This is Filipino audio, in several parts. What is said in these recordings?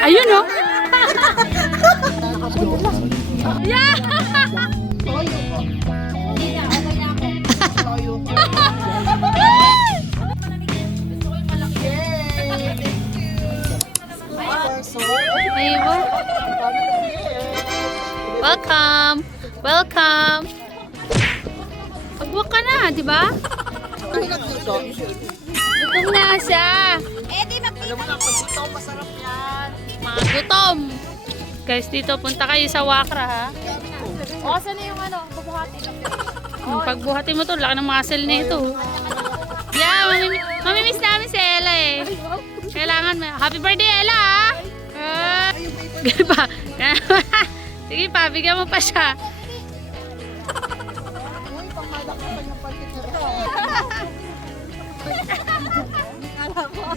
Ayun oh. Yeah! Welcome! Welcome! Pag-walk ka na, di ba? Gutom na siya. Eh, di magpita. Alam mo na, pag gutom, masarap yan. Mga gutom. Guys, dito punta kayo sa Wakra, ha? O, saan na yung ano, bubuhati lang. Yung pagbuhati mo to, laki ng muscle na ito. Yeah, mamimiss namin si Ella eh. Kailangan, happy birthday Ella, ha? Ganun pa. Sige pa, bigyan mo pa siya. Uy, pangmalak na pa yung palit na ito. Alam mo.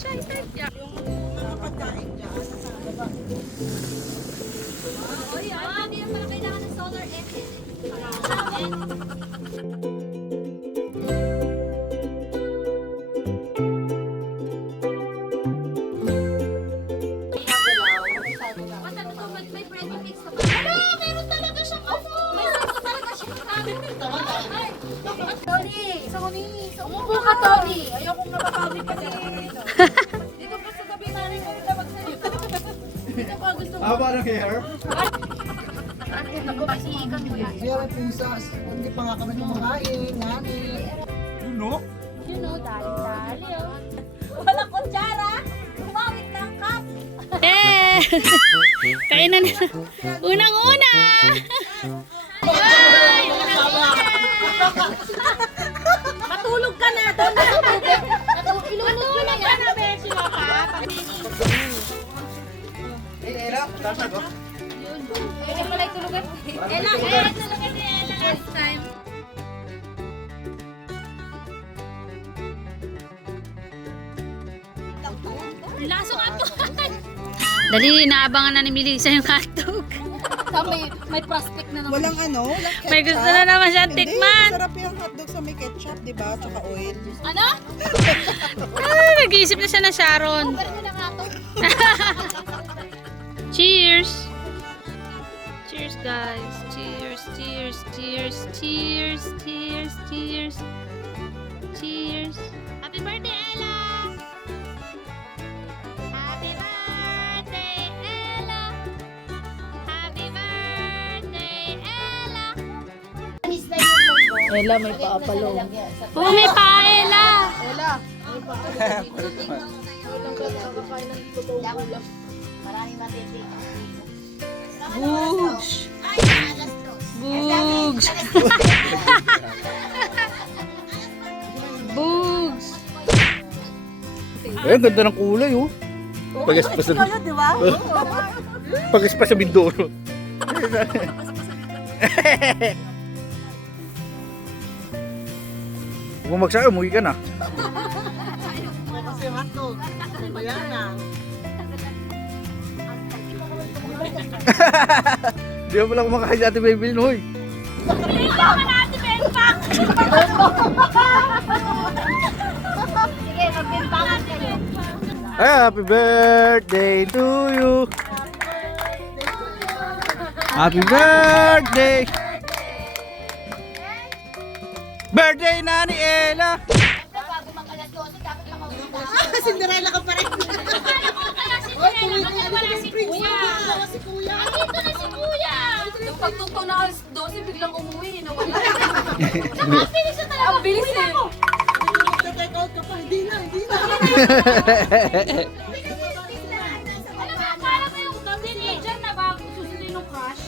Siya, yung mga pagkain dyan. Uy, hindi na pala kailangan ng solar engine. Umupo ka, Tony. Ayoko mapapawid ka dito. Dito ka sa gabi namin kung ito magsalita. Dito ka gusto mo. How about a hair? Napapasikan mo yan. Hair at pisas. Hindi pa nga kami kumakain. Nani. You know? You know, dali-dali. Walang kutsara. Kumawit ng cup. Eh! Kainan na. Unang-una! Ay! Matulog ka na. Doon na sa tubig. Ilunod ko na yan. Sila pa. Pwede pala itulugan. Ella, tulugan ni Ella last time. Laso nga po! Dali, inaabangan na ni Melissa yung hotdog. May prospect na naman. Walang ano? Walang ketchup? May gusto na naman siyang Hindi, tikman. masarap yung hotdog sa may ketchup, di ba? Tsaka oil. Ano? Ay, nag-iisip na siya na Sharon. Pero na nga to. Cheers! Cheers, guys. Cheers, cheers, cheers, cheers, cheers, cheers. Cheers. Happy birthday, Ella! Happy birthday, Ella! Happy birthday, Ella! Ella, may paapalo. Oh, may pa, Ella! Ella! Maraming matitik. Bugs! Bugs! Bugs! Eh, ganda ng kulay, oh. Pagaspas sa di ba? Pagaspas sa Mindoro. Kung magsayo, umuwi ka na. Kasi yung hotdog. Ayan na. Di ba pala kumakain si Ate Baby, hoy. Sige, magbimbangan kayo. Happy birthday to you. Happy birthday. Birthday na ni Ella. Bago mag-alas 12, dapat makauwi. Cinderella ka pa rin. Wala si Kuya. Si Kuya. Dito na si Kuya. Yung pagtugtog na alas 12, biglang umuwi. Nawala. Ang bilis na talaga. Ang bilis eh. Mag-take out ka pa. Hindi na, hindi na. Alam mo, akala mo yung teenager na bago susundin ng crush.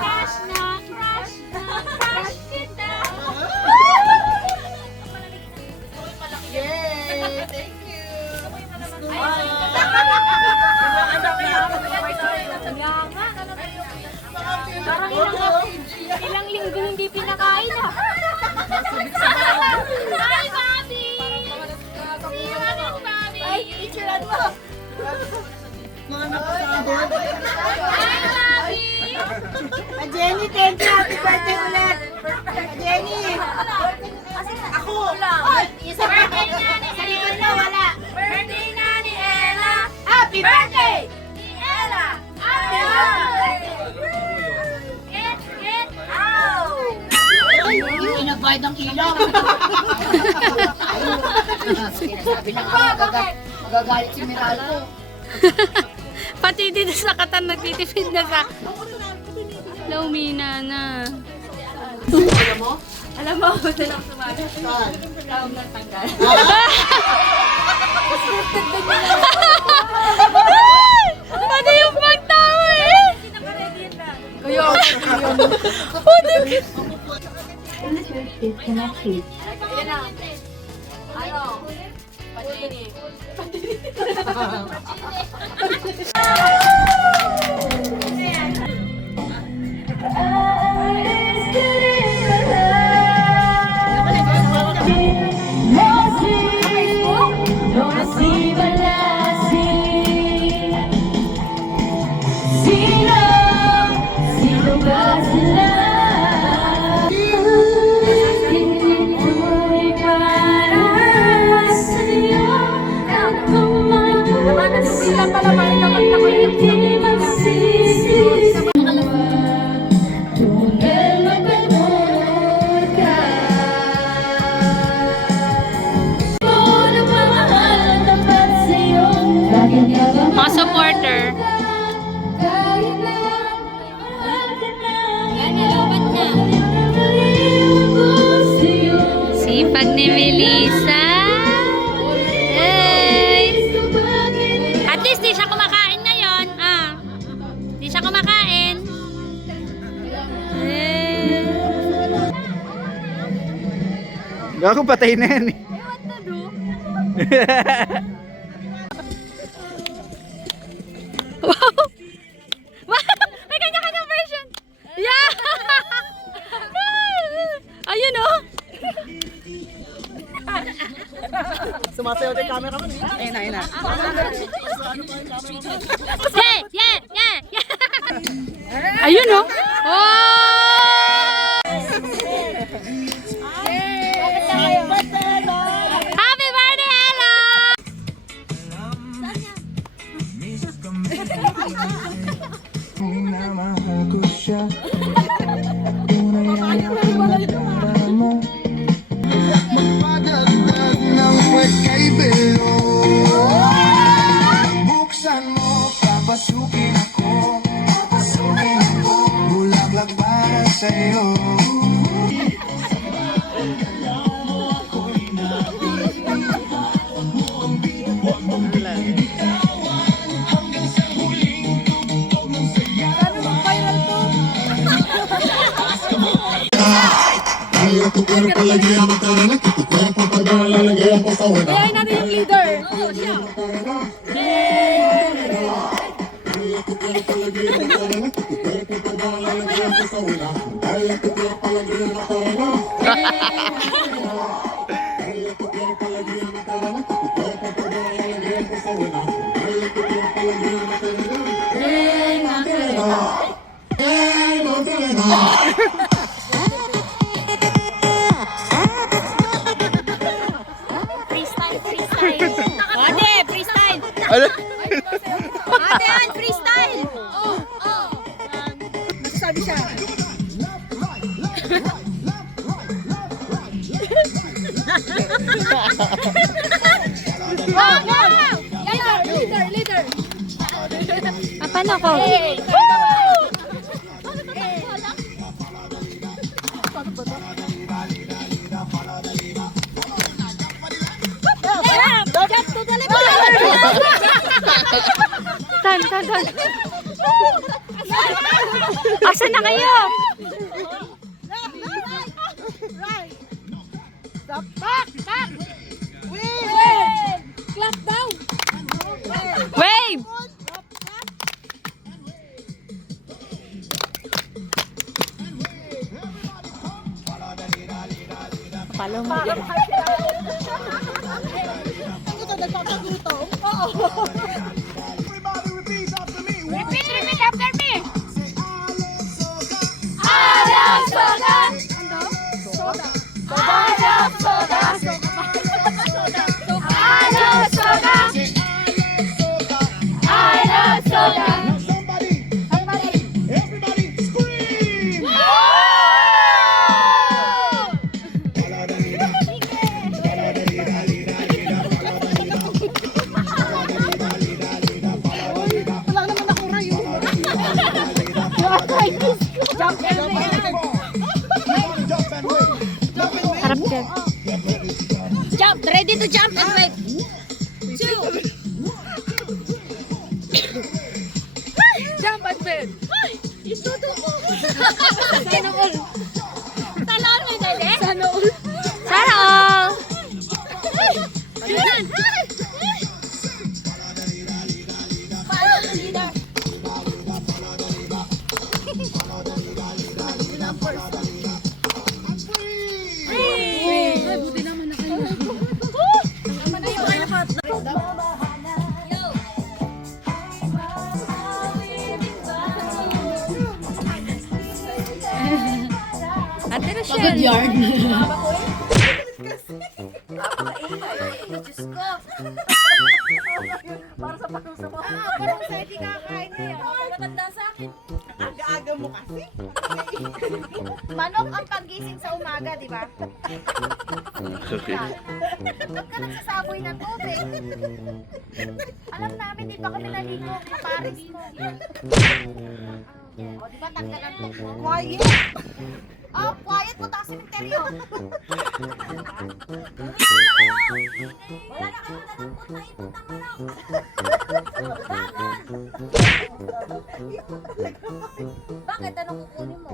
Crush na, crush na, crush kita. Yay! Thank you. Parang ilang linggo hindi pinakain ah. Hi, Bobby! See you, Bobby! Ay, picturean mo! Mga nakasabot. Hi, Bobby! Jenny, thank you. Happy birthday ulit. Jenny. Ako! Ay, isa birthday niya. Sa likod na wala. Birthday Happy birthday! Ella! Happy birthday! Get out! Yung inabay ng ilaw. Sinasabi na magagalit si Meralco. Pati dito sa Katan nagtitipid na sa... Lumina na. Alam mo, wala lang sumali. Taong ng tanggal. Pati yung pagtawa eh! Kuya, Ayan na. Ano? Patinig. Mga supporter. Sipag ni Melissa. Hey. At least di siya kumakain ngayon. Di siya kumakain. Hey. Gago patay na yan eh. Wow! Wow! May kanya-kanyang version! Yeah! Ayun oh! Sumasayaw din camera ko. Ayun na, ayun na. Yeah! Yeah! Yeah! Yeah! Ayun oh! Oh! Happy birthday, Ella! Minamahal ko siya. Tunay ang pinadarama. Magpadagdag ng pagkaibelo. Buksan mo, papasukin ako. Bulaklak para sa'yo. Kayain natin yung leader. Ate, freestyle! Ano? Ate, Ann, freestyle! Sabi siya. Wow! Wow! Leader. Paano ko? Tan. Asan na kayo? Back! Clap down! Wave! Follow mo. Ito, nagpapagutom. Oo. Repeat after me! to jump and wave. 2. Jump and wave. Ito to po. Sana all. Sana all may dali? Sana all. Sana all! Ayan. Paano sa leader? Buti naman na kayo. Ate Rochelle. Yard. Diyos ko. Para sa panusa mo. Parang sa hindi kakain na yan. Matanda sa akin. Aga-aga mo kasi. Manok ang paggising sa umaga, di ba? Okay. Ba't ka nagsasaboy ng tubig? Alam namin, di pa kami naligo. Kaparis mo. O, di ba tanggalan mo? Quiet. Oh, quiet mo tayo sementeryo. Wala na kayo nalangkot na ipot ng manok. Bakit? Anong kukunin mo?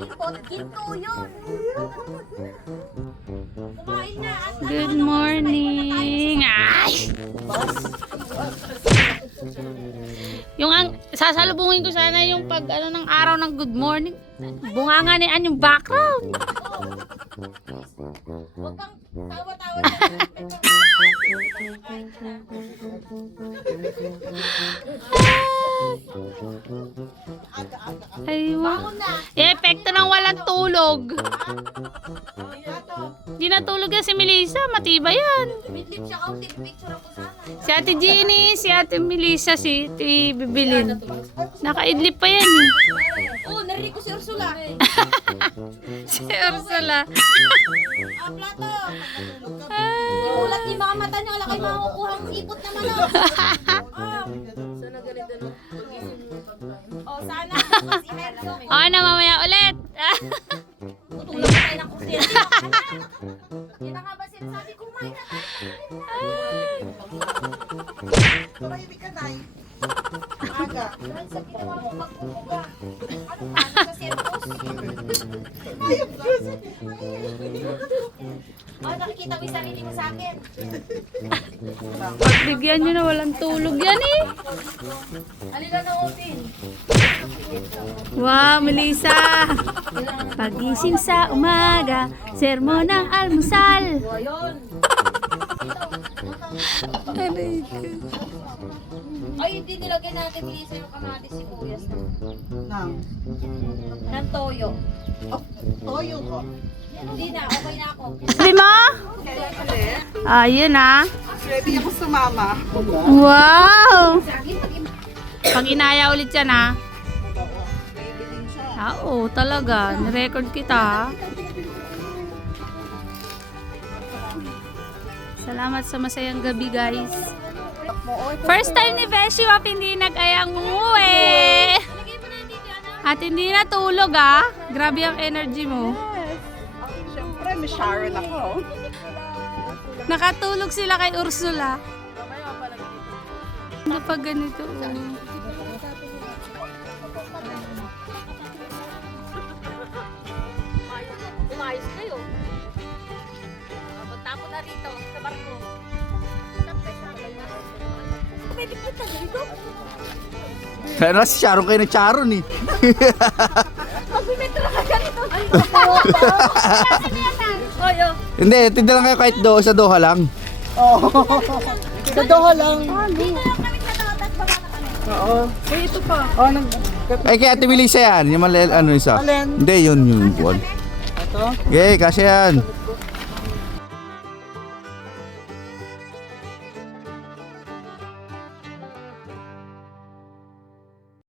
Ipot, ginto yun. Kumain na at Good morning! Ay! Yung sasalubungin ko sana yung pag ano ng araw ng good morning. Bunganga ni Ann yung background. huwag kang tawa-tawa. Aywa. Ako na. Epekto ng walang tulog. Di natulog yan si Melissa. Matibay yan. Midlip siya out. Picture ako sana. Si Ate Jeannie, si Ate Melissa, si Ate Bibilin. Nakaidlip pa yan eh. Oh, narinig ko si Ursula. Si Ursula. Ah, plato. Imulat ni mga mata niyo. Wala kayo makukuha ang ipot na manok. Sana ganito no. Pagising mo pagkain. Oh, sana. Si Heryo. Okay na, mamaya ulit. Tutulog na tayo ng kuryente. Yan na nga ba sinasabi? Kumain na tayo. Tumahimik ka, Nay. Aga. Dahil sa ginawa mo magpupuga. Ano pa? Sa servos? Oh, nakikita mo yung sarili mo sa akin. Pagbigyan nyo na walang tulog yan eh. Halika na, open. Wow, Melissa. Pagising sa umaga, sermon ng almusal. Ayun. Aray ko. Ay, hindi nilagyan natin Melissa yung kamatis sibuyas na. Nang. Ng toyo. Oh, toyo ko. Hindi na, okay na ako. Di mo? Ayun ah. Ready ako sumama. Wow. Sa akin, Pag inaya ulit yan ah. Oo, talaga. Nirecord kita ah. Salamat sa masayang gabi guys. First time ni Beshi Wap hindi nag-ayang umuwi. At hindi natulog ah. Grabe ang energy mo. Siyempre, may Sharon ako. Nakatulog sila kay Ursula. Ano pa ganito? umayos kayo. Magtapon na rito sa barko. Pwede po tayo dito. Kaya na si Sharon kayo na Sharon eh. Magbimetro ka ganito. Ay, Oyo. Hindi, tinda lang kayo kahit sa Doha lang. Oo. Sa Doha lang. Dito lang kami sa tawatas baba na kami. Oo. Eh, ito pa. Oh, ay, kaya Ate Melissa yan. Yung ano isa. Hindi, yun yung buwan. Ito? Okay, kasi yan.